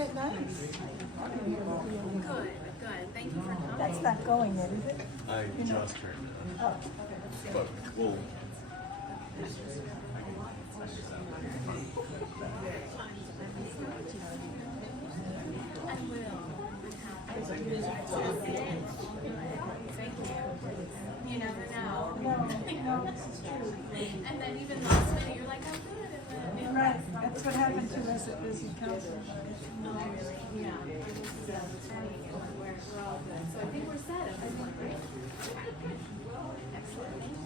it nice? Good. Thank you for coming. That's not going yet, is it? I just turned it on. But we'll. Thank you. You never know. No, this is true. And then even last minute, you're like, I'm good. And then Right, that's what happened to us at Busy Council. oh, really? Yeah. It was turning and we're all good. So I think we're set. Everyone, right? Excellent. Thank you.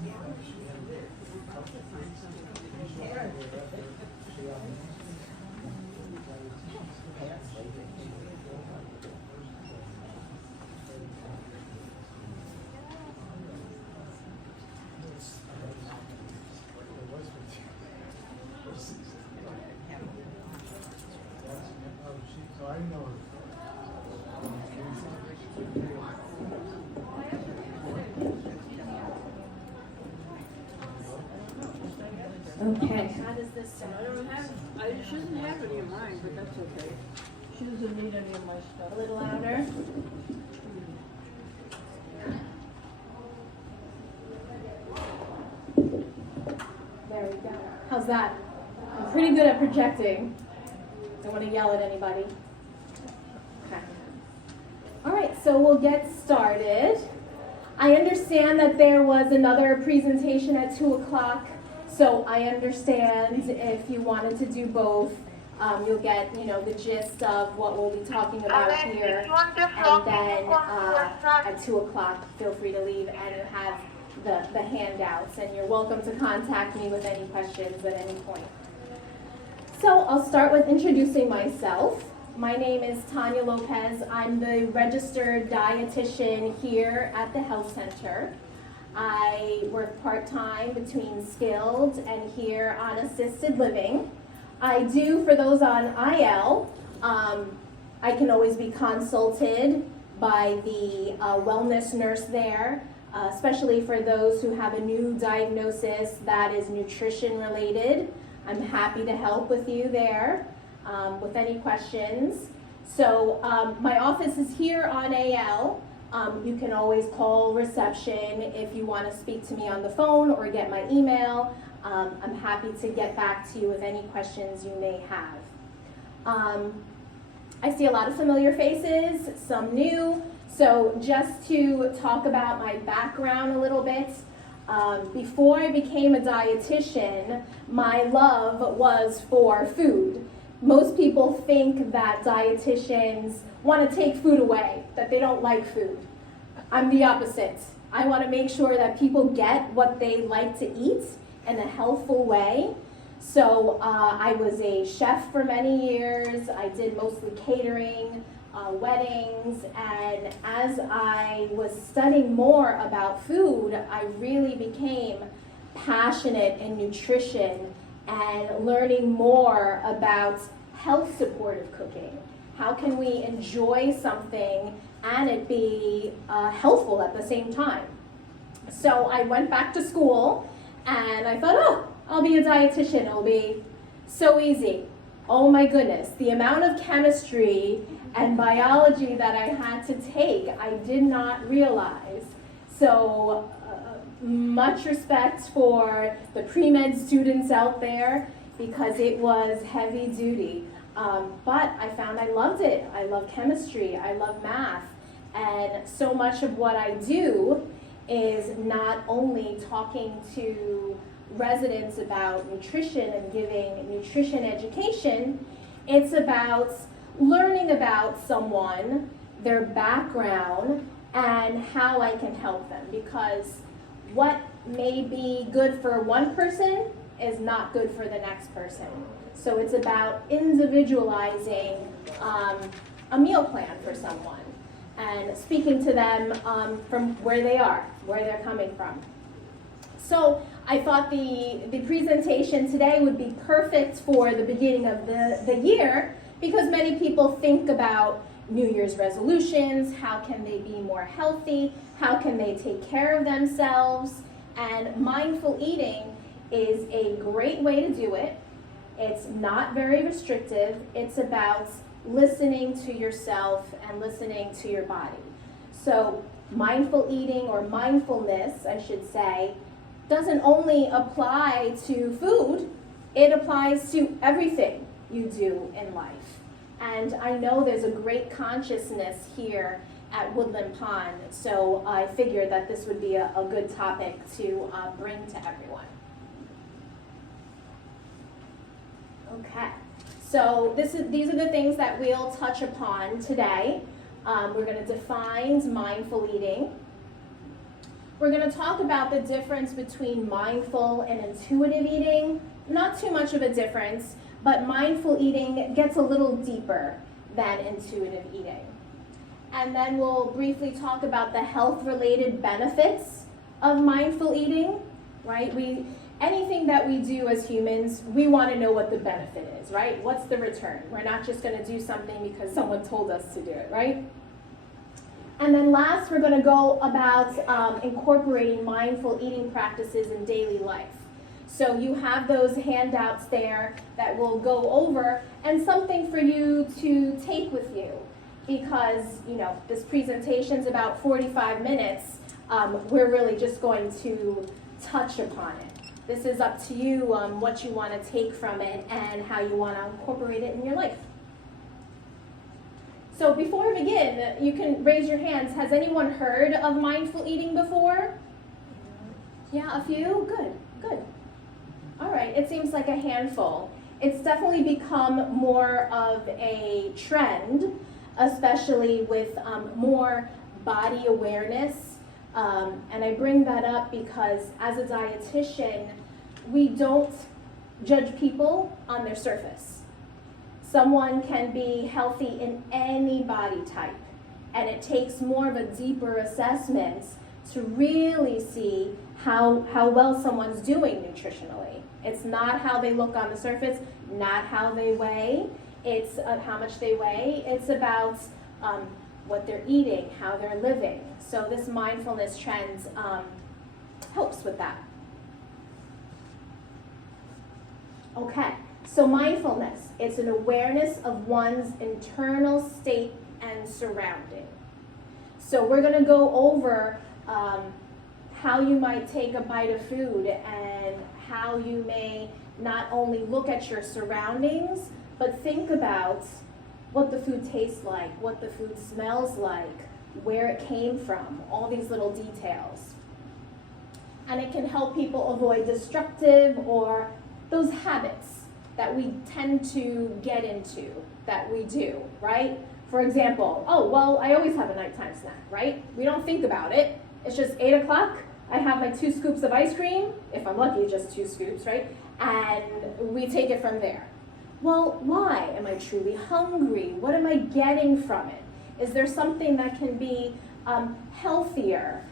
Okay. How does this sound? She doesn't have any of mine, but that's okay. She doesn't need any of my stuff. A little louder. There we go. How's that? I'm pretty good at projecting. Don't want to yell at anybody. Okay. All right, so we'll get started. I understand that there was another presentation at 2 o'clock, so I understand if you wanted to do both. You'll get, the gist of what we'll be talking about here. And then at 2 o'clock, feel free to leave and you have the handouts. And you're welcome to contact me with any questions at any point. So I'll start with introducing myself. My name is Tanya Lopez. I'm the registered dietitian here at the health center. I work part-time between skilled and here on assisted living. I do, for those on IL, I can always be consulted by the wellness nurse there, especially for those who have a new diagnosis that is nutrition related. I'm happy to help with you there with any questions. So my office is here on AL. You can always call reception if you want to speak to me on the phone or get my email. I'm happy to get back to you with any questions you may have. I see a lot of familiar faces, some new. So just to talk about my background a little bit, before I became a dietitian, my love was for food. Most people think that dietitians want to take food away, that they don't like food. I'm the opposite. I want to make sure that people get what they like to eat in a healthful way. So I was a chef for many years. I did mostly catering, weddings, and as I was studying more about food, I really became passionate in nutrition and learning more about health supportive cooking. How can we enjoy something and it be healthful at the same time? So I went back to school and I thought, oh, I'll be a dietitian. It'll be so easy. Oh my goodness, the amount of chemistry and biology that I had to take, I did not realize. So much respect for the pre-med students out there because it was heavy duty. But I found I loved it. I love chemistry, I love math, and so much of what I do is not only talking to residents about nutrition and giving nutrition education, it's about learning about someone, their background, and how I can help them, because what may be good for one person is not good for the next person. So it's about individualizing a meal plan for someone and speaking to them from where they are, where they're coming from. So I thought the presentation today would be perfect for the beginning of the year because many people think about New Year's resolutions, how can they be more healthy, how can they take care of themselves, and mindful eating is a great way to do it. It's not very restrictive. It's about listening to yourself and listening to your body. So mindful eating, or mindfulness, I should say, doesn't only apply to food, it applies to everything you do in life. And I know there's a great consciousness here at Woodland Pond, so I figured that this would be a good topic to bring to everyone. Okay, so these are the things that we'll touch upon today. We're going to define mindful eating. We're going to talk about the difference between mindful and intuitive eating. Not too much of a difference, but mindful eating gets a little deeper than intuitive eating. And then we'll briefly talk about the health-related benefits of mindful eating, right? Anything that we do as humans, we want to know what the benefit is, right? What's the return? We're not just going to do something because someone told us to do it, right? And then last, we're going to go about incorporating mindful eating practices in daily life. So you have those handouts there that we'll go over, and something for you to take with you, because this presentation's about 45 minutes. We're really just going to touch upon it. This is up to you what you want to take from it and how you want to incorporate it in your life. So before we begin, you can raise your hands. Has anyone heard of mindful eating before? Yeah, a few? Good, good. All right, it seems like a handful. It's definitely become more of a trend, especially with more body awareness. And I bring that up because as a dietitian, we don't judge people on their surface. Someone can be healthy in any body type, and it takes more of a deeper assessment to really see how well someone's doing nutritionally. It's not how they look on the surface, not how they weigh, it's how much they weigh. It's about what they're eating, how they're living. So this mindfulness trend helps with that. Okay, so mindfulness, it's an awareness of one's internal state and surrounding. So we're going to go over how you might take a bite of food and how you may not only look at your surroundings, but think about what the food tastes like, what the food smells like, where it came from, all these little details. And it can help people avoid destructive or those habits that we tend to get into, that we do, right? For example, oh, well, I always have a nighttime snack, right? We don't think about it. It's just 8 o'clock. I have my 2 scoops of ice cream, if I'm lucky, just 2 scoops, right? And we take it from there. Well, why? Am I truly hungry? What am I getting from it? Is there something that can be healthier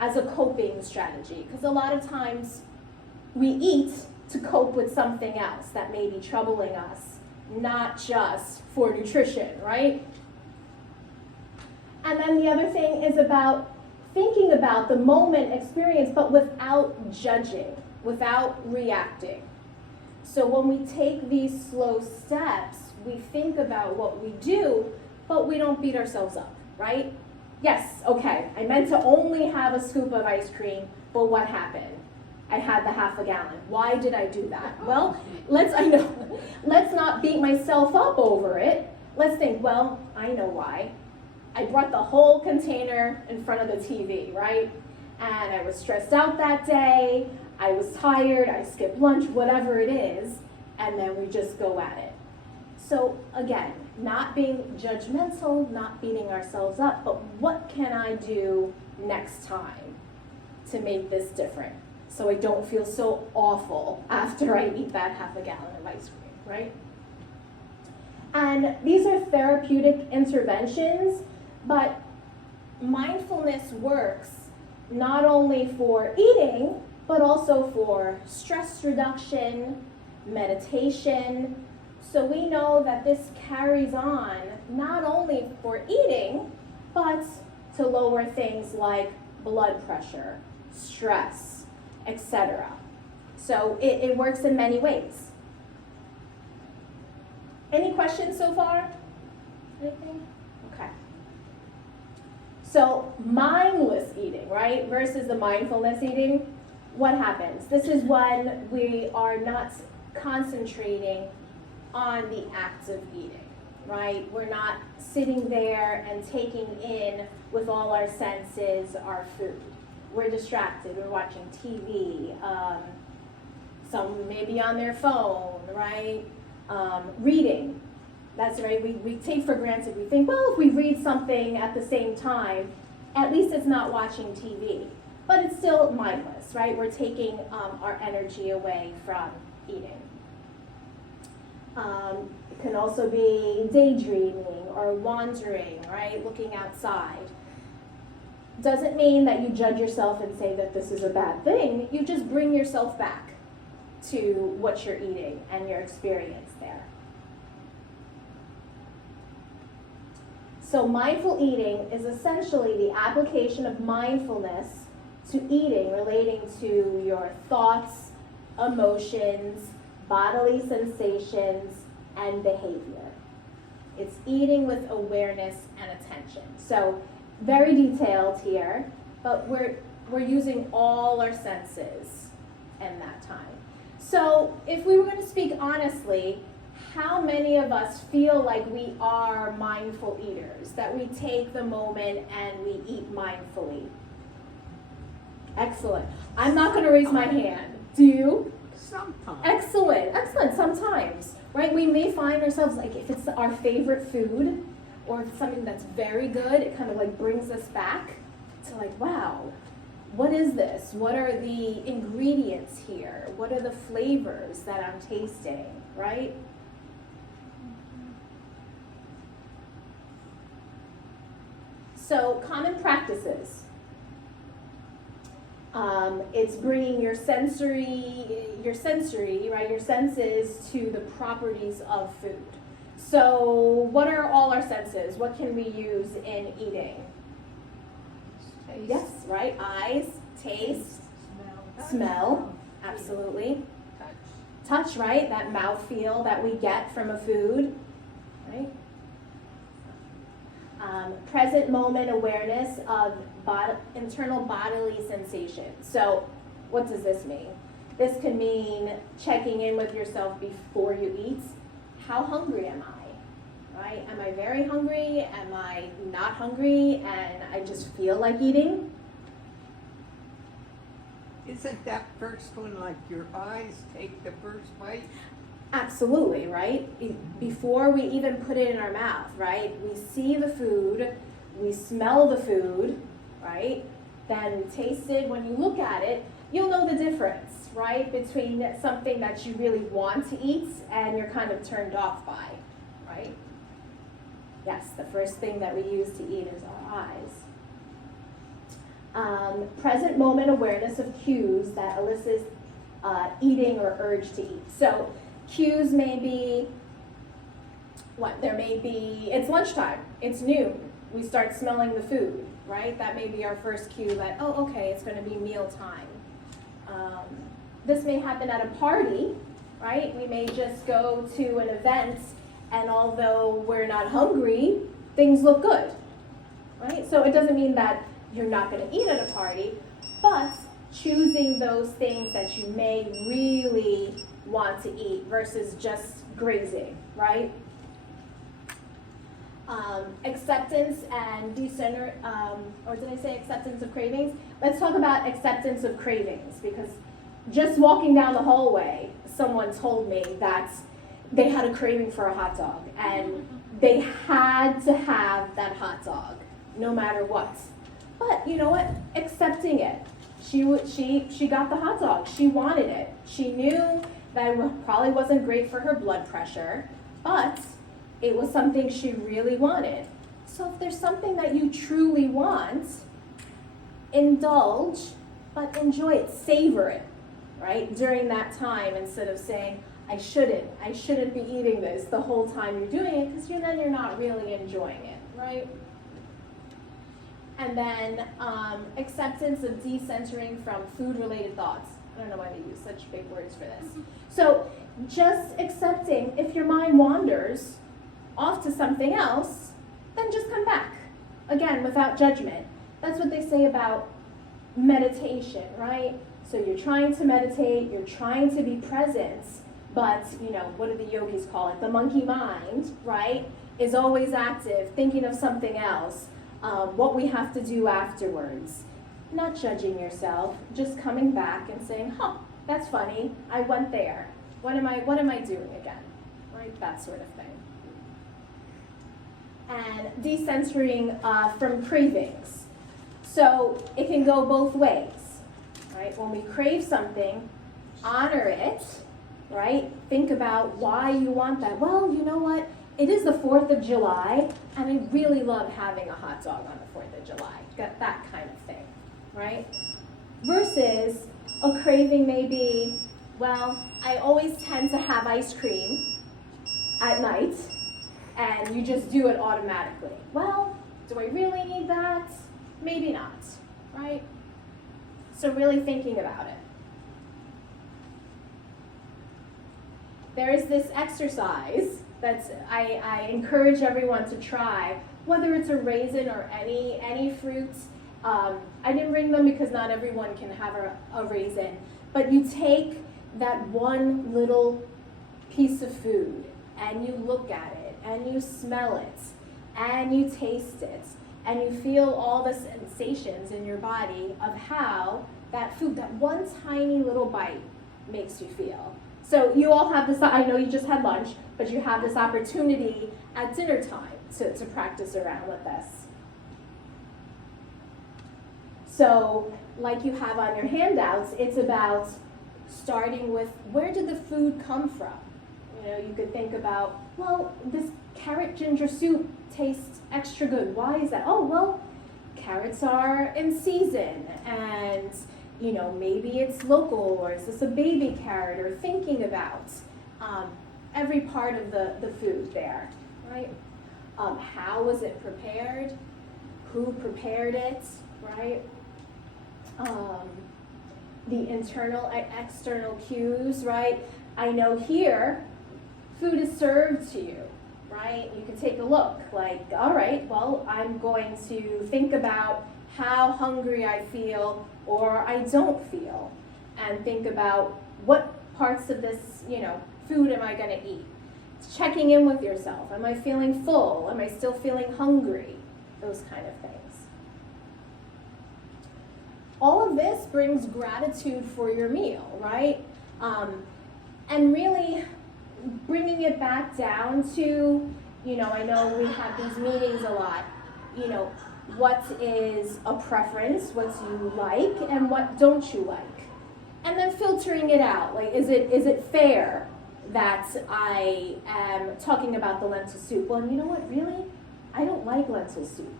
as a coping strategy? Because a lot of times we eat to cope with something else that may be troubling us, not just for nutrition, right? And then the other thing is about thinking about the moment experience, but without judging, without reacting. So when we take these slow steps, we think about what we do, but we don't beat ourselves up, right? Yes, okay, I meant to only have a scoop of ice cream, but what happened? I had the half a gallon. Why did I do that? Well, let's not beat myself up over it. Let's think, well, I know why. I brought the whole container in front of the TV, right? And I was stressed out that day. I was tired, I skipped lunch, whatever it is, and then we just go at it. So again, not being judgmental, not beating ourselves up, but what can I do next time to make this different so I don't feel so awful after I eat that half a gallon of ice cream, right? And these are therapeutic interventions, but mindfulness works not only for eating, but also for stress reduction, meditation. So we know that this carries on not only for eating, but to lower things like blood pressure, stress, etc. So it works in many ways. Any questions so far? Anything? Okay. So mindless eating, right, versus the mindfulness eating, what happens? This is when we are not concentrating on the act of eating, right? We're not sitting there and taking in with all our senses our food. We're distracted. We're watching TV. Some may be on their phone, right? Reading. That's right. We take for granted. We think, well, if we read something at the same time, at least it's not watching TV. But it's still mindless, right? We're taking our energy away from eating. It can also be daydreaming or wandering, right? Looking outside. Doesn't mean that you judge yourself and say that this is a bad thing. You just bring yourself back to what you're eating and your experience there. So mindful eating is essentially the application of mindfulness to eating relating to your thoughts, emotions, bodily sensations, and behavior. It's eating with awareness and attention. So very detailed here, but we're using all our senses in that time. So if we were going to speak honestly, how many of us feel like we are mindful eaters, that we take the moment and we eat mindfully? Excellent. I'm not going to raise my hand. Do you? Sometimes. Excellent, excellent. Sometimes, right? We may find ourselves, like, if it's our favorite food or something that's very good, it kind of like brings us back to like, wow, what is this? What are the ingredients here? What are the flavors that I'm tasting, right? So common practices. It's bringing your sensory, right, your senses to the properties of food. So what are all our senses? What can we use in eating? Taste. Yes, right, eyes, taste, smell, absolutely. Touch, right, that mouthfeel that we get from a food, right? Present moment awareness of internal bodily sensations. So what does this mean? This can mean checking in with yourself before you eat. How hungry am I? Right? Am I very hungry? Am I not hungry and I just feel like eating? Isn't that first one like your eyes take the first bite? Absolutely, right? Before we even put it in our mouth, right? We see the food, we smell the food, right? Then we taste it. When you look at it, you'll know the difference, right? Between something that you really want to eat and you're kind of turned off by, right? Yes, the first thing that we use to eat is our eyes. Present moment awareness of cues that elicit eating or urge to eat. So cues may be, it's lunchtime, it's noon, we start smelling the food, right? That may be our first cue that, oh, okay, it's gonna be mealtime. This may happen at a party, right? We may just go to an event and although we're not hungry, things look good, right? So it doesn't mean that you're not gonna eat at a party, but choosing those things that you may really want to eat versus just grazing, right? Acceptance and or did I say acceptance of cravings? Let's talk about acceptance of cravings because just walking down the hallway, someone told me that they had a craving for a hot dog and they had to have that hot dog no matter what. But you know what? Accepting it. She got the hot dog. She wanted it. She knew that it probably wasn't great for her blood pressure, but it was something she really wanted. So if there's something that you truly want, indulge, but enjoy it, savor it, right? During that time instead of saying, I shouldn't be eating this the whole time you're doing it, because then you're not really enjoying it, right? And then acceptance of decentering from food-related thoughts. don't know why they use such big words for this. So just accepting if your mind wanders off to something else, then just come back. Again, without judgment. That's what they say about meditation, right? So you're trying to meditate, you're trying to be present, but, what do the yogis call it? The monkey mind, right, is always active, thinking of something else, what we have to do afterwards. Not judging yourself, just coming back and saying, that's funny, I went there. What am I doing again? Right, that sort of thing. And decentering from cravings. So it can go both ways, right? When we crave something, honor it, right? Think about why you want that. Well, you know what? It is the 4th of July, and I really love having a hot dog on the 4th of July. Got that kind of thing, right? Versus a craving may be, well, I always tend to have ice cream at night, and you just do it automatically. Well, do I really need that? Maybe not, right? So really thinking about it. There is this exercise that I encourage everyone to try, whether it's a raisin or any fruit. I didn't bring them because not everyone can have a raisin, but you take that one little piece of food and you look at it and you smell it and you taste it and you feel all the sensations in your body of how that food, that one tiny little bite makes you feel. So you all have this, I know you just had lunch, but you have this opportunity at dinner time to practice around with this. So like you have on your handouts, it's about starting with where did the food come from? You could think about, well, this carrot ginger soup tastes extra good. Why is that? Oh, well, carrots are in season, and maybe it's local, or is this a baby carrot, or thinking about every part of the food there, right? How was it prepared? Who prepared it, right? The internal and external cues, right? I know here, food is served to you, right? You can take a look, like, all right, well, I'm going to think about how hungry I feel or I don't feel, and think about what parts of this, food am I going to eat? It's checking in with yourself. Am I feeling full? Am I still feeling hungry? Those kind of things. All of this brings gratitude for your meal, right? And really bringing it back down to, I know we have these meetings a lot, what is a preference, what do you like, and what don't you like? And then filtering it out, like, is it fair that I am talking about the lentil soup? Well, you know what, really? I don't like lentil soup.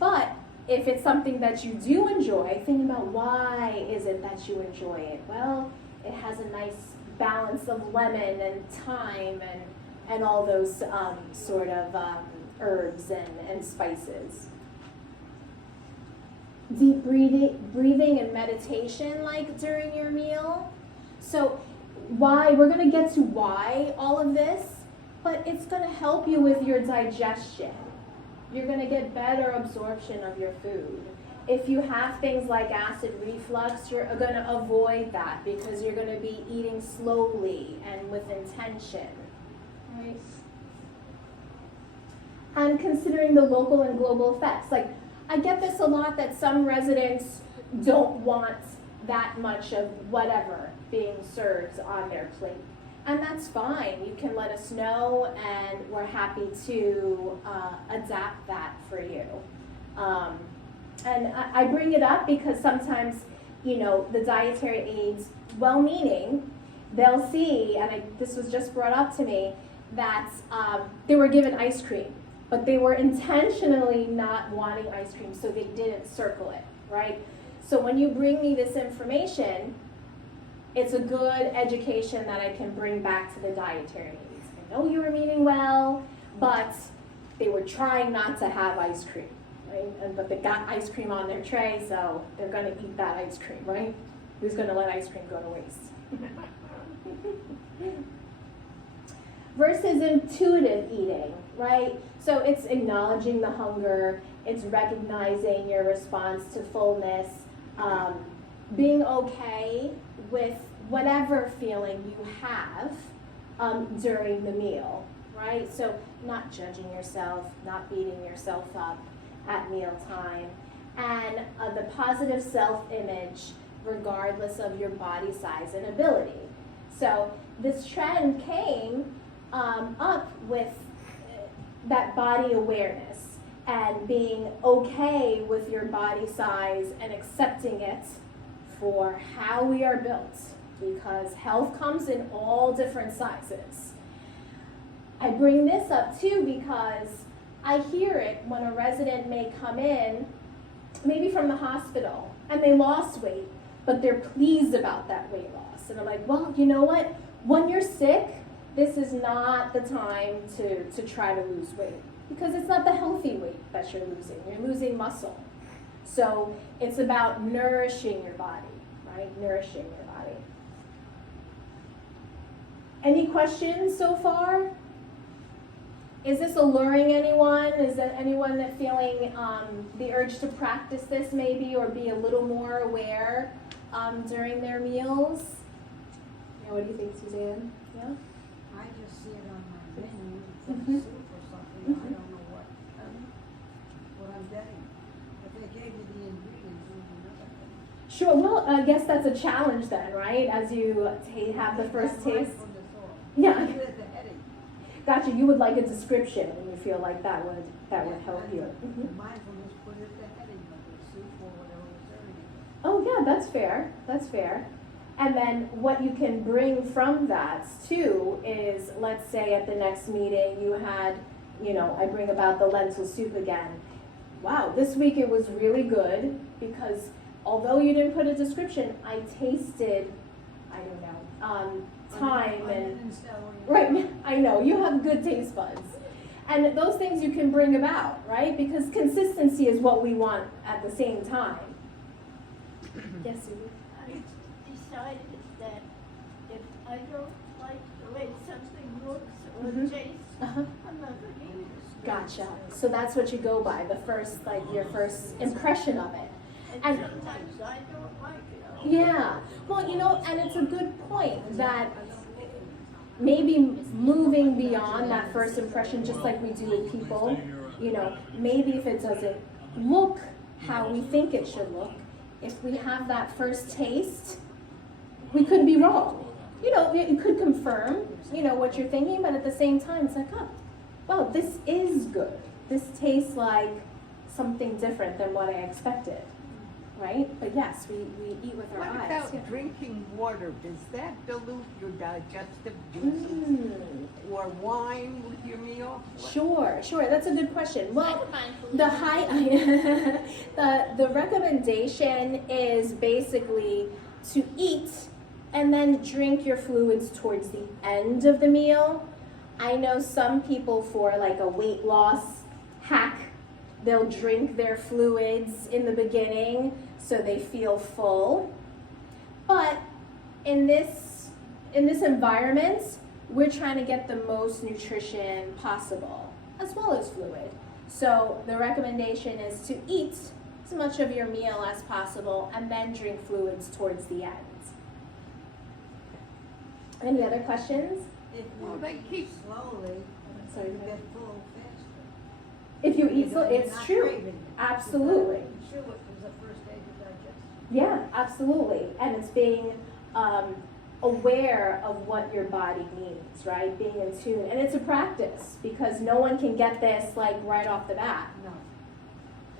But if it's something that you do enjoy, think about why is it that you enjoy it? Well, it has a nice balance of lemon and thyme and all those sort of herbs and spices. Deep breathing and meditation, like during your meal. So why, we're going to get to why all of this, but it's going to help you with your digestion. You're going to get better absorption of your food. If you have things like acid reflux, you're going to avoid that because you're going to be eating slowly and with intention. Right? And considering the local and global effects. Like, I get this a lot that some residents don't want that much of whatever being served on their plate. And that's fine. You can let us know, and we're happy to adapt that for you. And I bring it up because sometimes, the dietary aides, well-meaning, they'll see, and this was just brought up to me, that they were given ice cream, but they were intentionally not wanting ice cream, so they didn't circle it, right? So when you bring me this information, it's a good education that I can bring back to the dietary aides. I know you were meaning well, but they were trying not to have ice cream, right? But they got ice cream on their tray, so they're going to eat that ice cream, right? who's going to let ice cream go to waste. Versus intuitive eating, right? So it's acknowledging the hunger, it's recognizing your response to fullness, being okay with whatever feeling you have during the meal, right? So not judging yourself, not beating yourself up at mealtime, and the positive self-image regardless of your body size and ability. So this trend came up with that body awareness and being okay with your body size and accepting it for how we are built, because health comes in all different sizes. I bring this up too because I hear it when a resident may come in, maybe from the hospital, and they lost weight, but they're pleased about that weight loss. And they're like, well, you know what? When you're sick, this is not the time to try to lose weight, because it's not the healthy weight that you're losing. You're losing muscle. So it's about nourishing your body, right? Nourishing your body. Any questions so far? Is this alluring anyone? Is there anyone that feeling the urge to practice this maybe, or be a little more aware during their meals? Yeah, what do you think, Suzanne? Yeah? I just see it on my menu, it's like soup or something, I don't know what I'm getting. If they gave me the ingredients, it would be another thing. Sure, well, I guess that's a challenge then, right? As you have the first taste. Yeah. I get the headache. Gotcha, you would like a description and you feel like that would help you. Mhm. Mindfulness put it the headache, but the soup or whatever was serving it. Oh yeah, that's fair, that's fair. And then what you can bring from that too is, let's say at the next meeting you had, I bring about the lentil soup again. Wow, this week it was really good because although you didn't put a description, I tasted, thyme and right, I know, you have good taste buds. And those things you can bring about, right? Because consistency is what we want at the same time. Yes, Susie? I decided that if I don't like the way something looks or tastes, I'm not going to eat it. Gotcha. So that's what you go by, your first impression of it. And sometimes I don't like it. Yeah. Well, and it's a good point that maybe moving beyond that first impression, just like we do with people, maybe if it doesn't look how we think it should look, if we have that first taste, we could be wrong. You could confirm, what you're thinking, but at the same time, it's like, oh, well, this is good. This tastes like something different than what I expected, right? But yes, we eat with our eyes. What about Yeah. drinking water? Does that dilute your digestive juices? Or wine with your meal? Sure. That's a good question. Well, Mindfulness. the recommendation is basically to eat and then drink your fluids towards the end of the meal. I know some people, for like a weight loss hack, they'll drink their fluids in the beginning so they feel full. But in this environment, we're trying to get the most nutrition possible, as well as fluid. So the recommendation is to eat as much of your meal as possible and then drink fluids towards the end. Any other questions? If Well, you they eat keep- slowly, Sorry, you go get ahead. full faster. If you eat, You're it's not true. craving it. Absolutely. You chew it was the first stage of digestion. Yeah, absolutely. And it's being aware of what your body needs, right? Being in tune. And it's a practice because no one can get this like right off the bat. No.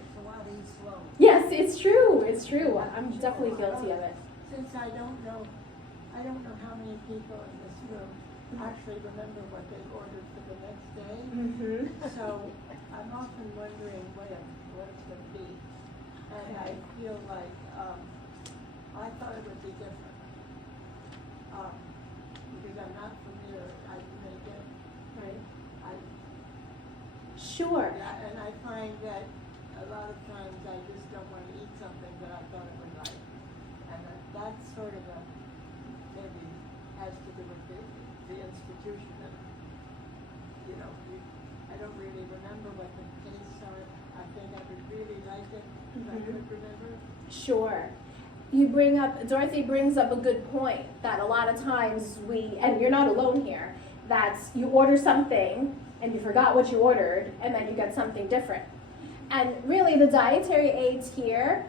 It's a while to eat slow. Yes, it's true. It's true. I'm definitely guilty of it. Since I don't know how many people in this room actually remember what they ordered for the next day. Mm-hmm. So I'm often wondering what it's going to be. And I feel like, I thought it would be different. Because I'm not familiar, I may get, Right. I Sure. And I find that a lot of times I just don't want to eat something that I thought I would like. And that's sort of a, maybe has to do with the institution and, you know, I don't really remember what the tastes are. I think I would really like it if I could remember. Sure. Dorothy brings up a good point that a lot of times and you're not alone here, that you order something and you forgot what you ordered and then you get something different. And really the dietary aids here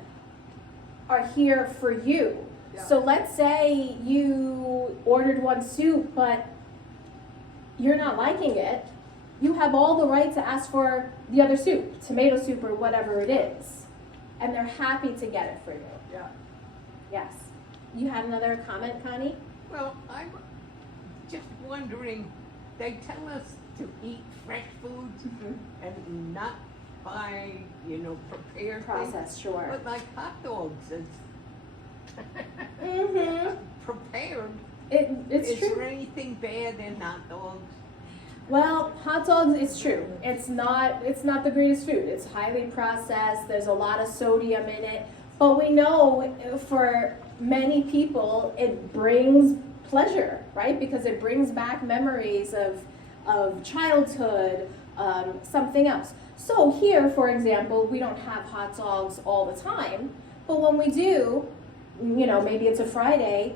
are here for you. Yeah. So let's say you ordered one soup but you're not liking it, you have all the right to ask for the other soup, tomato soup or whatever it is. And they're happy to get it for you. Yeah. Yes. You had another comment, Connie? Well, I'm just wondering, they tell us to eat fresh foods and not buy, prepared things. Processed, sure. But like hot dogs is prepared. It's Is true. there anything bad in hot dogs? Well, hot dogs, it's true. It's not the greatest food. It's highly processed. There's a lot of sodium in it. But we know for many people it brings pleasure, right? Because it brings back memories of childhood, something else. So here, for example, we don't have hot dogs all the time, but when we do, maybe it's a Friday,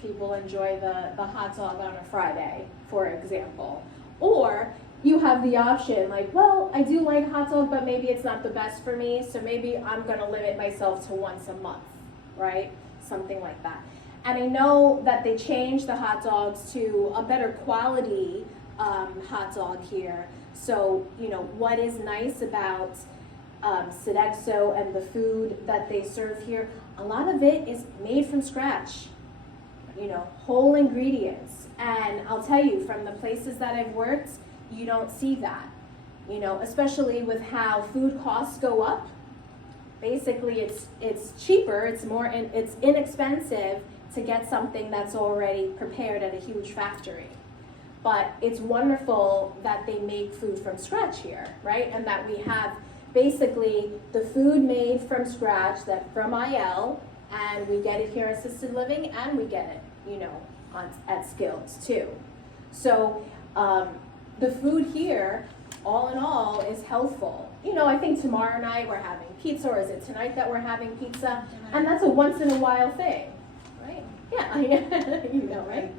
people enjoy the hot dog on a Friday, for example. Or you have the option like, well, I do like hot dog, but maybe it's not the best for me, so maybe I'm going to limit myself to once a month, right? Something like that. And I know that they changed the hot dogs to a better quality hot dog here. So, what is nice about Sodexo and the food that they serve here, a lot of it is made from scratch, whole ingredients. And I'll tell you, from the places that I've worked, you don't see that, especially with how food costs go up. Basically, it's cheaper, it's inexpensive to get something that's already prepared at a huge factory. But it's wonderful that they make food from scratch here, right? And that we have basically the food made from scratch, that from IL, and we get it here at Assisted Living, and we get it, at Skills too. So the food here, all in all, is healthful. I think tomorrow night we're having pizza, or is it tonight that we're having pizza? And that's a once in a while thing, right? Yeah, right?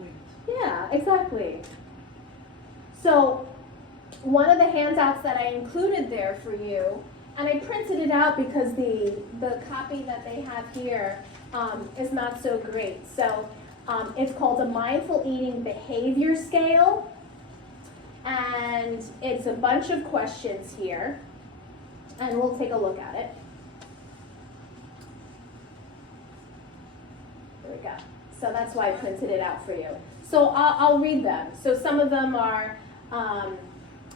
Yeah, exactly. So one of the handouts that I included there for you, and I printed it out because the copy that they have here is not so great. So it's called a Mindful Eating Behavior Scale, and it's a bunch of questions here, and we'll take a look at it. There we go. So that's why I printed it out for you. So I'll read them. So some of them are,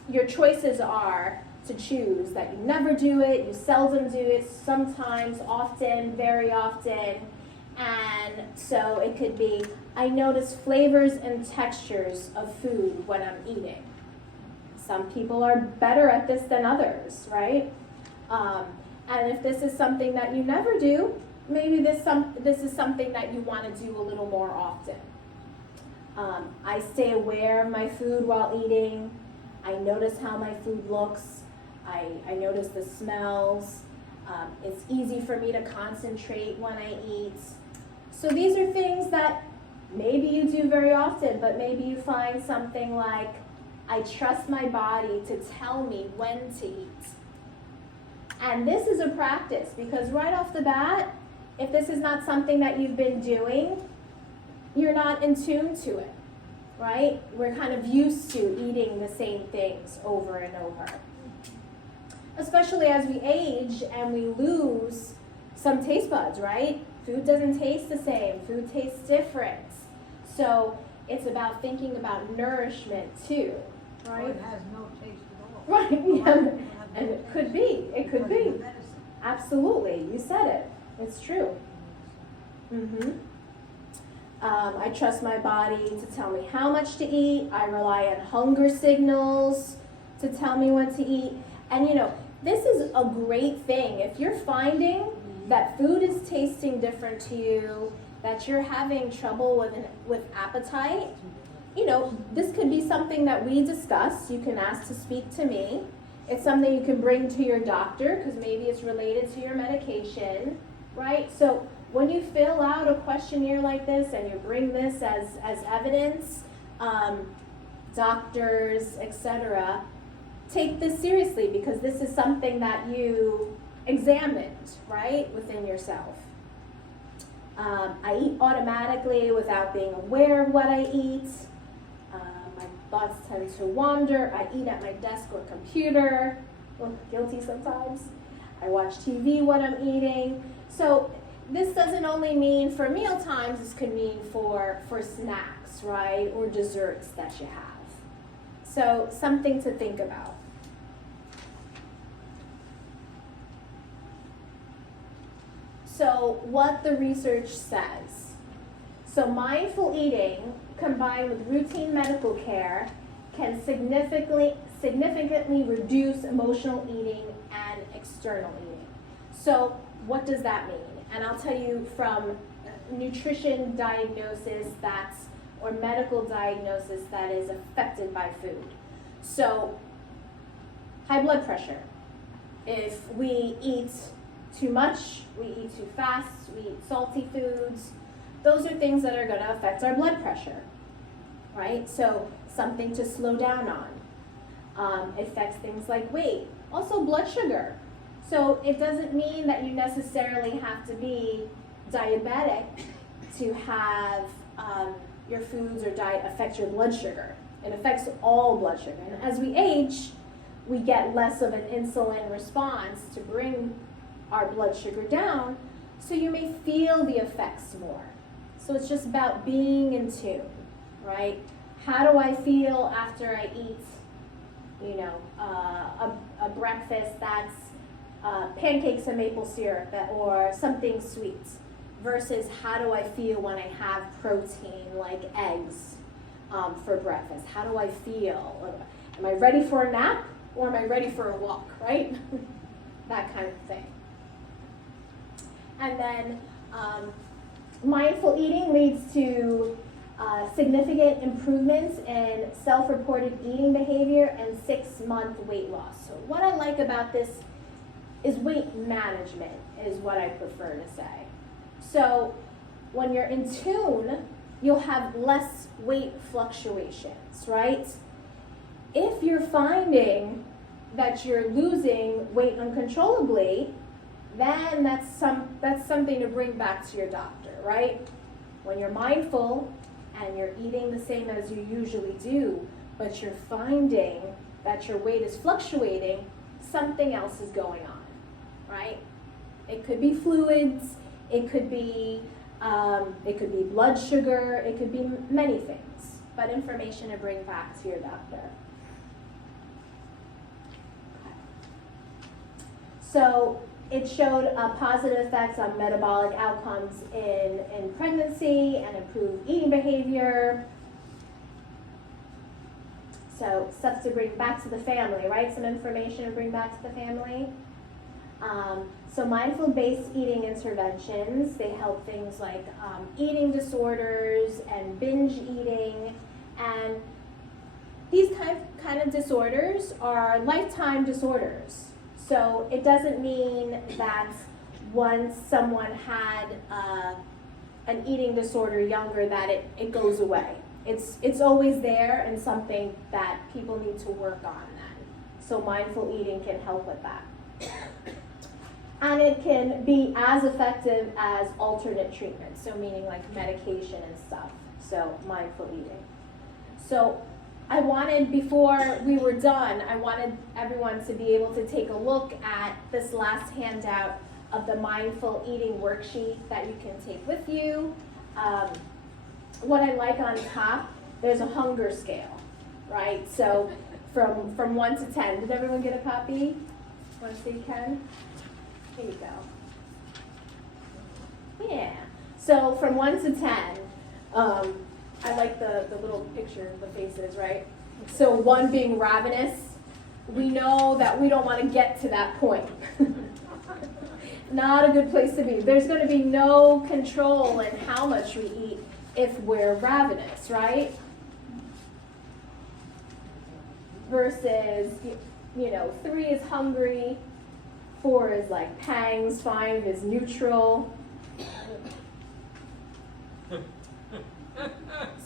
your choices are to choose that you never do it, you seldom do it, sometimes, often, very often. And so it could be, I notice flavors and textures of food when I'm eating. Some people are better at this than others, right? And if this is something that you never do, maybe this is something that you want to do a little more often. I stay aware of my food while eating. I notice how my food looks. I notice the smells. It's easy for me to concentrate when I eat. So these are things that maybe you do very often, but maybe you find something like, I trust my body to tell me when to eat. And this is a practice, because right off the bat, if this is not something that you've been doing, you're not in tune to it, right? We're kind of used to eating the same things over and over. Especially as we age and we lose some taste buds, right? Food doesn't taste the same. Food tastes different. So it's about thinking about nourishment too, Or right? it has no taste at all. Right, Or yeah. it will have And no it could taste be, it could because of be. the medicine. Absolutely, you said it. It's true. I trust my body to tell me how much to eat. I rely on hunger signals to tell me when to eat. And this is a great thing. If you're finding that food is tasting different to you, that you're having trouble with appetite, you know, this could be something that we discuss. You can ask to speak to me. It's something you can bring to your doctor because maybe it's related to your medication, right? So when you fill out a questionnaire like this and you bring this as evidence, doctors, etc., take this seriously because this is something that you examined, right, within yourself. I eat automatically without being aware of what I eat. My thoughts tend to wander. I eat at my desk or computer. Oh, guilty sometimes. I watch TV when I'm eating. So this doesn't only mean for meal times, this could mean for snacks, right, or desserts that you have. So something to think about. So what the research says. So mindful eating combined with routine medical care can significantly reduce emotional eating and external eating. So what does that mean? And I'll tell you from nutrition diagnosis or medical diagnosis that is affected by food. So high blood pressure. If we eat too much, we eat too fast, we eat salty foods, those are things that are going to affect our blood pressure, right? So something to slow down on. It affects things like weight. Also blood sugar. So it doesn't mean that you necessarily have to be diabetic to have your foods or diet affect your blood sugar. It affects all blood sugar. And as we age, we get less of an insulin response to bring our blood sugar down, so you may feel the effects more. So it's just about being in tune, right? How do I feel after I eat, you know, a breakfast that's pancakes and maple syrup or something sweet, versus how do I feel when I have protein like eggs for breakfast? How do I feel? Am I ready for a nap or am I ready for a walk, right? That kind of thing. And then mindful eating leads to significant improvements in self-reported eating behavior and 6-month weight loss. So what I like about this is weight management is what I prefer to say. So when you're in tune, you'll have less weight fluctuations, right? If you're finding that you're losing weight uncontrollably, then that's something to bring back to your doctor, right? When you're mindful and you're eating the same as you usually do, but you're finding that your weight is fluctuating, something else is going on, right? It could be fluids, it could be blood sugar, it could be many things, but information to bring back to your doctor. Okay. So it showed positive effects on metabolic outcomes in pregnancy and improved eating behavior. So stuff to bring back to the family, right? Some information to bring back to the family. So mindful-based eating interventions, they help things like eating disorders and binge eating. And these kind of disorders are lifetime disorders. So it doesn't mean that once someone had an eating disorder younger that it goes away. It's always there and something that people need to work on then. So mindful eating can help with that. And it can be as effective as alternate treatment, so meaning like medication and stuff. So mindful eating. So I wanted, before we were done, I wanted everyone to be able to take a look at this last handout of the mindful eating worksheet that you can take with you. What I like on top, there's a hunger scale, right? So from 1 to 10. Did everyone get a copy? Want to see, Ken? Here you go. Yeah. So from 1 to 10, I like the little picture of the faces, right? So 1 being ravenous. We know that we don't want to get to that point. Not a good place to be. There's going to be no control in how much we eat if we're ravenous, right? Versus, 3 is hungry, 4 is like pangs, 5 is neutral.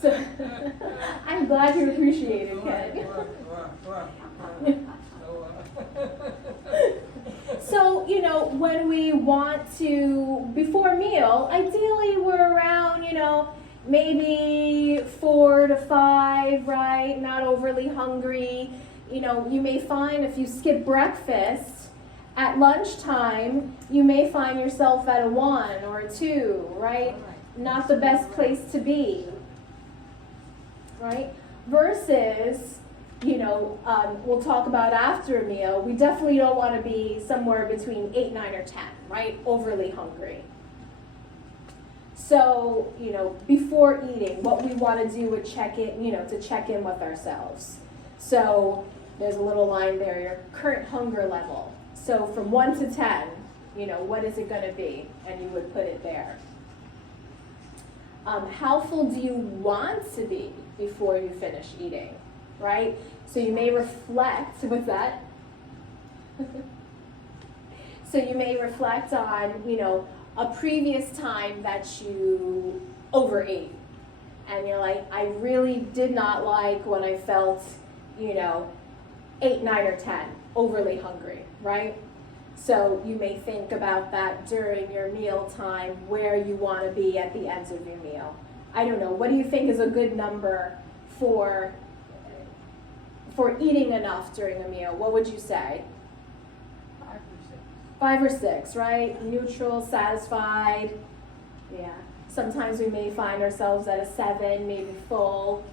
So, I'm glad you appreciate it, Ken. So, when we want to, before meal, ideally we're around, maybe 4 to 5, right? Not overly hungry. You may find if you skip breakfast, at lunchtime, you may find yourself at a 1 or a 2, right? Not the best place to be, right? Versus, we'll talk about after a meal, we definitely don't want to be somewhere between 8, 9, or 10, right? Overly hungry. So, before eating, what we want to do to check in with ourselves. So, there's a little line there, your current hunger level. So, from 1 to 10, what is it going to be? And you would put it there. How full do you want to be before you finish eating, right? So you may reflect with that. So you may reflect on, a previous time that you overate. And you're like, I really did not like when I felt, 8, 9, or 10, overly hungry, right? So you may think about that during your meal time, where you want to be at the end of your meal. I don't know, what do you think is a good number for eating enough during a meal? What would you say? 5 or 6, right? Neutral, satisfied. Yeah. Sometimes we may find ourselves at a 7, maybe full,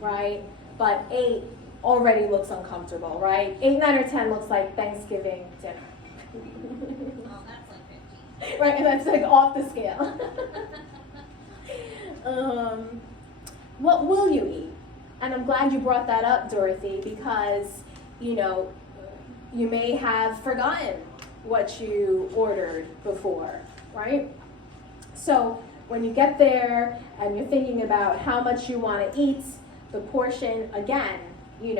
right? But 8 already looks uncomfortable, right? 8, 9, or 10 looks like Thanksgiving dinner. Oh, that's like 15. Right, and that's like off the scale. What will you eat? And I'm glad you brought that up, Dorothy, because, you may have forgotten what you ordered before, right? So when you get there and you're thinking about how much you want to eat, the portion, again, we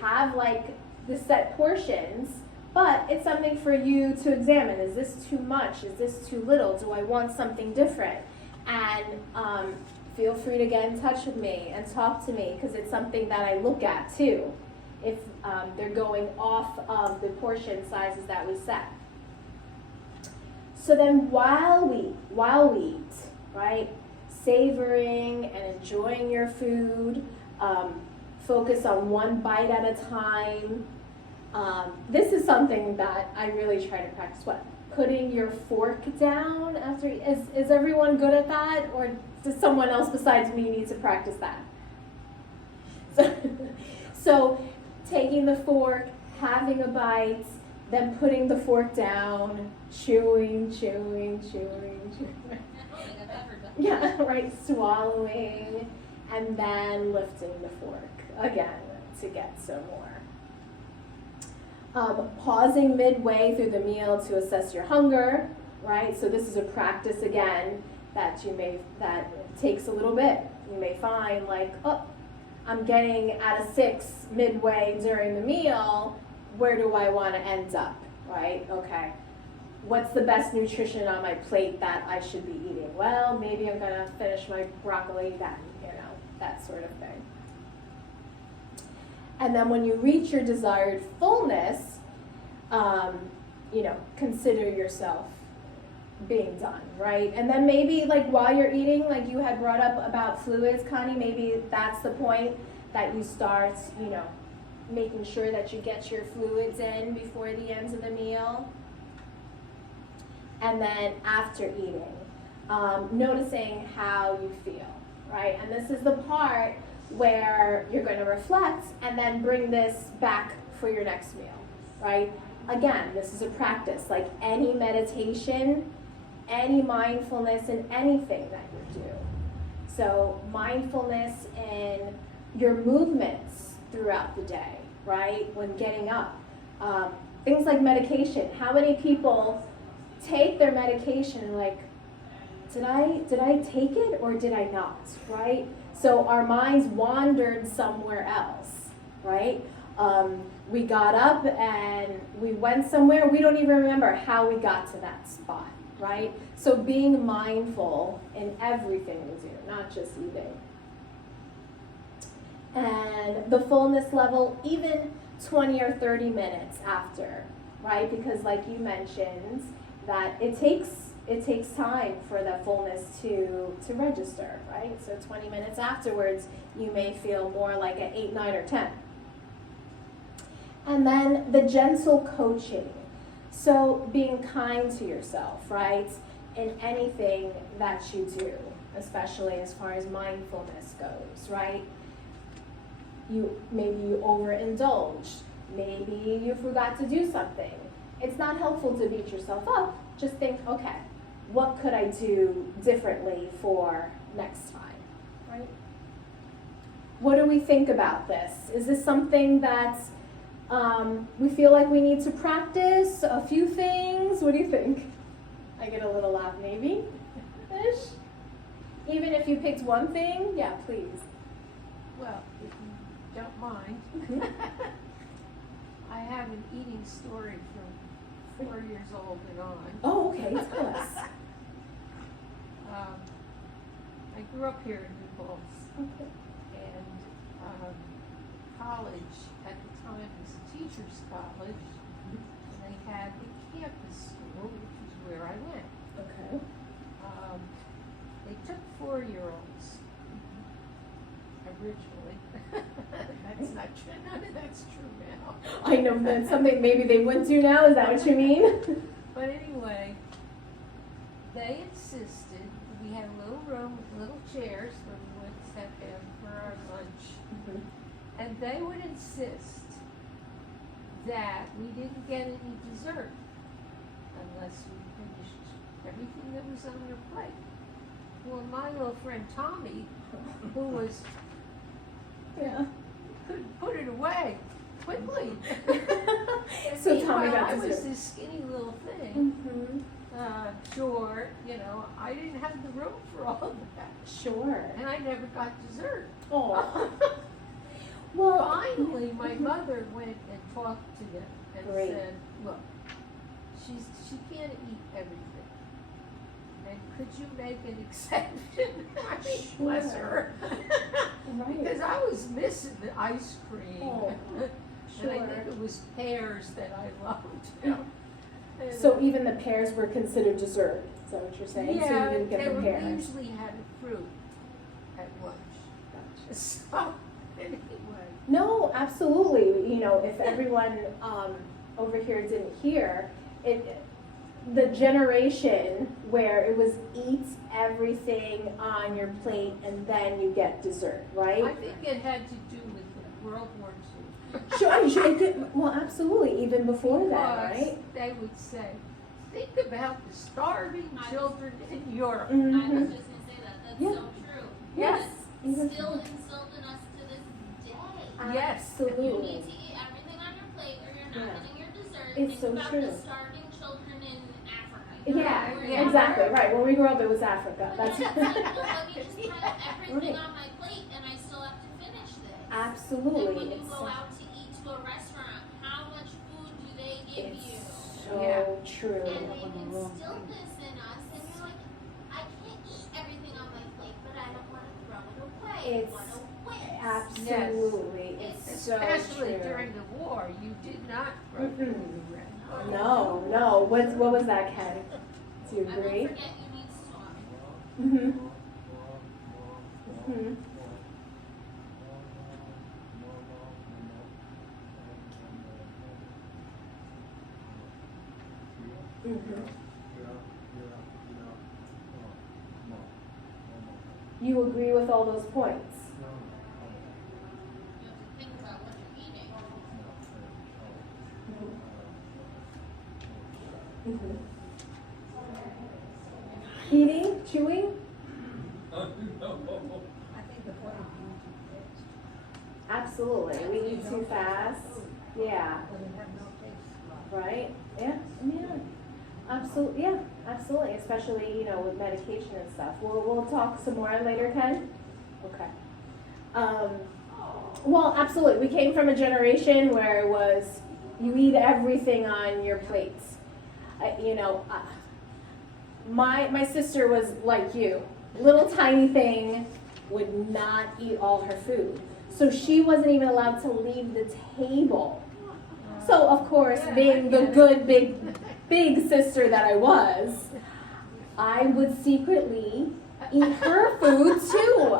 have like the set portions, but it's something for you to examine. Is this too much? Is this too little? Do I want something different? And feel free to get in touch with me and talk to me, because it's something that I look at too, if they're going off of the portion sizes that we set. So then while we eat, right, savoring and enjoying your food, focus on one bite at a time. This is something that I really try to practice. Putting your fork down after, is everyone good at that? Or does someone else besides me need to practice that? So taking the fork, having a bite, then putting the fork down, chewing. Yeah, right, swallowing, and then lifting the fork again to get some more. Pausing midway through the meal to assess your hunger, right? So this is a practice again that takes a little bit. You may find like, oh, I'm getting at a 6 midway during the meal. Where do I want to end up, right? Okay. What's the best nutrition on my plate that I should be eating? Well, maybe I'm gonna finish my broccoli then, that sort of thing. And then when you reach your desired fullness, consider yourself being done, right? And then maybe like while you're eating, like you had brought up about fluids, Connie, maybe that's the point that you start, making sure that you get your fluids in before the end of the meal. And then after eating, noticing how you feel, right? And this is the part where you're going to reflect and then bring this back for your next meal, right? Again, this is a practice, like any meditation, any mindfulness in anything that you do. So mindfulness in your movements throughout the day, right? When getting up, Things like medication. How many people take their medication and like, did I take it or did I not, right? So our minds wandered somewhere else, right? We got up and we went somewhere. We don't even remember how we got to that spot, right? So being mindful in everything we do, not just eating. And the fullness level, even 20 or 30 minutes after, right? Because like you mentioned, that it takes time for the fullness to register, right? So 20 minutes afterwards, you may feel more like an 8, 9, or 10. And then the gentle coaching. So being kind to yourself, right? In anything that you do, especially as far as mindfulness goes, right? Maybe you overindulged. Maybe you forgot to do something. It's not helpful to beat yourself up. Just think, okay, what could I do differently for next time, right? What do we think about this? Is this something that we feel like we need to practice? A few things? What do you think? I get a little laugh, maybe? Ish? Even if you picked one thing? Yeah, please. Well, if you don't mind, I have an eating story from 4 years old and on. Oh, okay, tell us. I grew up here in New Paltz, Okay. and college at the time was a teacher's college, and they had the campus school, which is where I went. Okay. They took 4-year-olds originally. That's not true. None of that's true now. I know that's something maybe they wouldn't do now. Is that what you mean? But anyway, they insisted we had a little room with little chairs where we would sit down for our lunch, and they would insist that we didn't get any dessert unless we finished everything that was on their plate. Well, my little friend Tommy, who was Yeah. could put it away quickly. So Meanwhile, Tommy got I was dessert. this skinny little thing, Mm-hmm. short, I didn't have the room for all of that. Sure. And I never got dessert. Oh. Well, Finally, my mother went and talked to them and Great. said, look, she can't eat everything. And could you make an exception? I mean, bless her. Right. Because I was missing the ice cream. Oh, And I sure. think it was pears that I loved. And, So even the pears were considered dessert. Is that what you're saying? So yeah, you didn't get they the were pears. usually had a fruit at lunch. Gotcha. So anyway. No, absolutely. If everyone over here didn't hear, the generation where it was eat everything on your plate and then you get dessert, right? I think it had to do with the World War II. Sure. It could, well, absolutely. Even before that, Because right? they would say, think about the starving children in Europe. I was Mhm. just gonna say that. That's Yeah. so true. Yes. And Even- it's still instilled in us to this day. Yes. You Absolutely. need to eat everything on your plate or you're not Yeah. getting your dessert. It's Think so about true. the starving children in Africa. Yeah, Yeah. exactly. Right. When we grew up, it was Africa. Well, That's yeah, it's like, well, let me just pile everything Right. on my plate and I still have to finish this. absolutely. And when you It's go out to eat to a restaurant, how much food do they give it's you? so Yeah. true. And they've instilled this in us, and you're like, I can't eat everything on my plate, but I don't want to throw it away. It's What a waste. Absolutely. It's so Especially true. during the war, you did not throw food Mm-mm. around. No. What was that, Ken? Do you I won't agree? forget you need sauce. Mm-hmm. Mm-hmm. Mm-hmm. You agree with all those points? You have to think about what you're eating. Mm-hmm. Eating, chewing? I think the point of being too fast. Absolutely. We eat too fast. Yeah. But it have no taste right? Yeah, absolutely, yeah, absolutely, especially, with medication and stuff. We'll talk some more later, Ken? Okay. Well, absolutely, we came from a generation where it was, you eat everything on your plates. My sister was like you, little tiny thing, would not eat all her food. So she wasn't even allowed to leave the table. So of course, being the good big sister that I was, I would secretly eat her food too.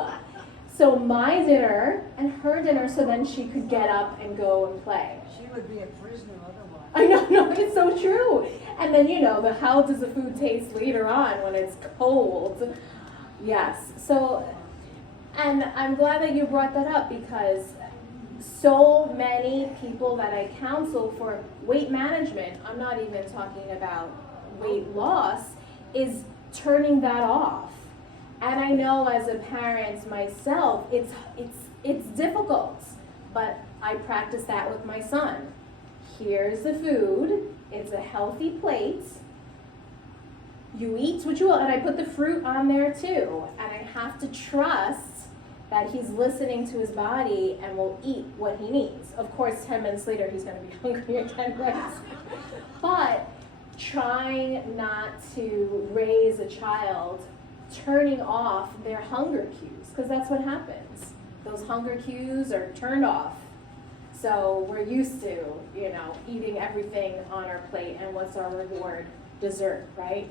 So my dinner and her dinner, so then she could get up and go and play. She would be a prisoner otherwise. I know, no, it's so true. And then, how does the food taste later on when it's cold? Yes, so, and I'm glad that you brought that up because so many people that I counsel for weight management, I'm not even talking about weight loss, is turning that off. And I know as a parent myself, it's difficult, but I practice that with my son. Here's the food, it's a healthy plate. You eat what you will, and I put the fruit on there too. And I have to trust that he's listening to his body and will eat what he needs. Of course, 10 minutes later, he's going to be hungry again, right? But trying not to raise a child turning off their hunger cues, because that's what happens. Those hunger cues are turned off. So we're used to, eating everything on our plate, and what's our reward? Dessert, right?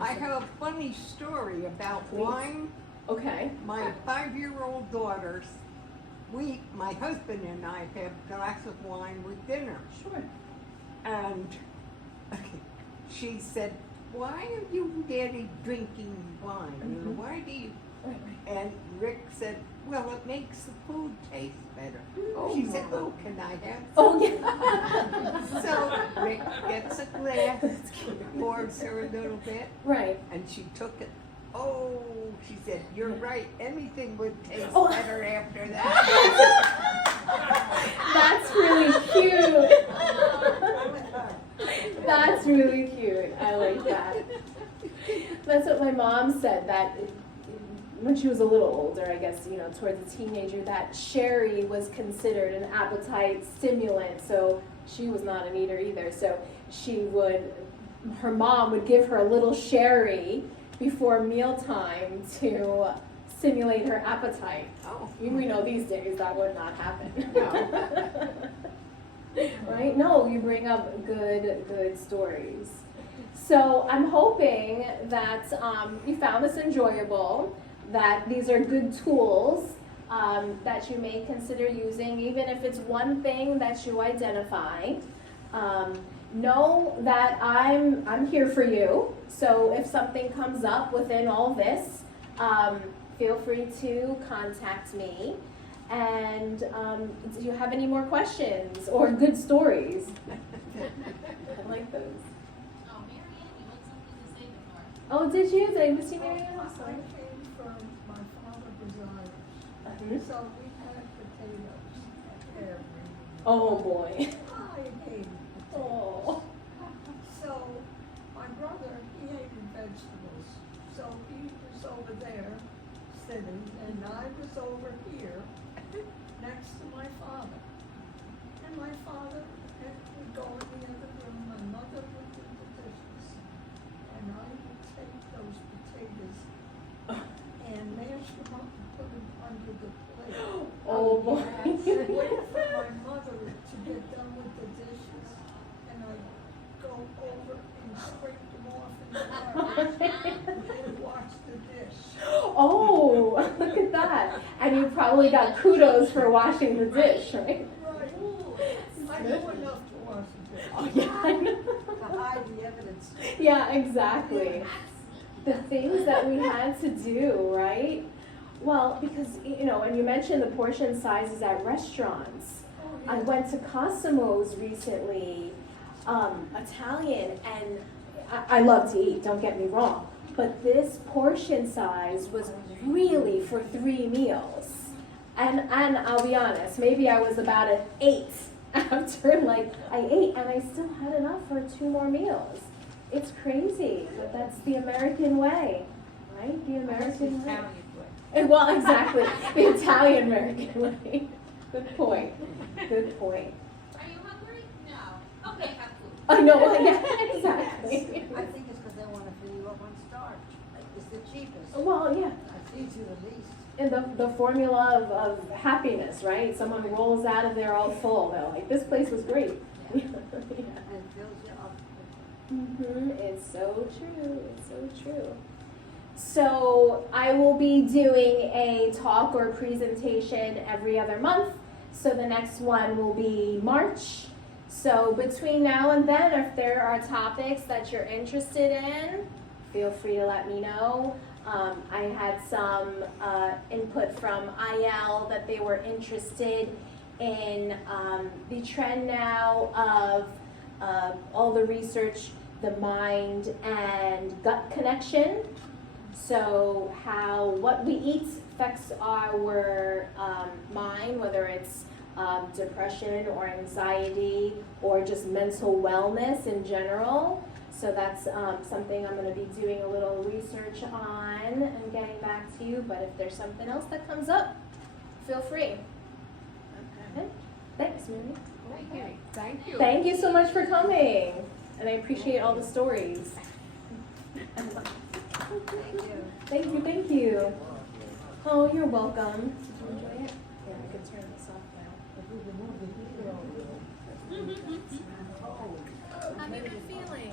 I have a funny story about wine. Okay. My 5-year-old daughters, my husband and I have a glass of wine with dinner. Sure. And she said, "Why are you, Daddy, drinking wine? Mm-hmm. Why do you?" Right. And Rick said, "Well, it makes the food taste better." Oh, She said, "Oh, can I have some?" Oh, yeah. So Rick gets a glass, pours her a little bit, Right. and she took it. Oh, she said, "You're right. Anything would taste Oh. better after that." That's really cute. That's really cute. I like that. That's what my mom said, that when she was a little older, I guess, towards a teenager, that sherry was considered an appetite stimulant. So she was not an eater either. So her mom would give her a little sherry before mealtime to stimulate her appetite. Oh. We know these days that would not happen. No. Right? No, you bring up good stories. So I'm hoping that you found this enjoyable, that these are good tools that you may consider using, even if it's one thing that you identify. Know that I'm here for you. So if something comes up within all this, feel free to contact me. And do you have any more questions or good stories? I like those. Oh, Marianne, you had something to say before. Oh, did you? Did I miss you, Marianne? I'm I sorry. came from, my father was Irish, Mhm. so we had potatoes every. Oh boy. I hated potatoes. Oh. So my brother, he hated vegetables, so he was over there sitting, and I was over here next to my father. And my father would go in the other room, my mother would do the dishes, and I would take those potatoes and mash them up and put them under the plate. Oh boy. And wait for my mother to get done with the dishes, and I'd go over and scrape them off in the water and wash the dish. Oh, look at that. And you probably got kudos for washing the dish, right? Right. I know enough to wash the dish. Oh yeah, I know. To hide the evidence. Yeah, exactly. The things that we had to do, right? Well, because, and you mentioned the portion sizes at restaurants. I went to Cosimo's recently, Italian, and I love to eat, don't get me wrong. But this portion size was really for 3 meals. And I'll be honest, maybe I was about an 8 after like I ate and I still had enough for 2 more meals. It's crazy, but that's the American way, right? The American way. Italian way. Well, exactly, the Italian American way. Good point. Good point. Are you hungry? No. Okay, have food. I know. Yeah, exactly. I think it's because they want to fill you up on starch. It's the cheapest. Well, yeah. It feeds you the least. And the formula of happiness, right? Someone rolls out of there all full. They're like, this place was great. Yeah. And it fills you up. It's so true. It's so true. So I will be doing a talk or presentation every other month. So the next one will be March. So between now and then, if there are topics that you're interested in, feel free to let me know. I had some input from IL that they were interested in the trend now of all the research, the mind and gut connection. So how what we eat affects our mind, whether it's depression or anxiety or just mental wellness in general. So that's something I'm going to be doing a little research on and getting back to you. But if there's something else that comes up, feel free. Okay. Thanks, Mary. Thank you. Thank you. Thank you so much for coming. And I appreciate all the stories. Thank you. Thank you, thank you. Oh, you're welcome. Did you enjoy it? Yeah, I can turn this off now. If we could move the heater over. Have you been feeling?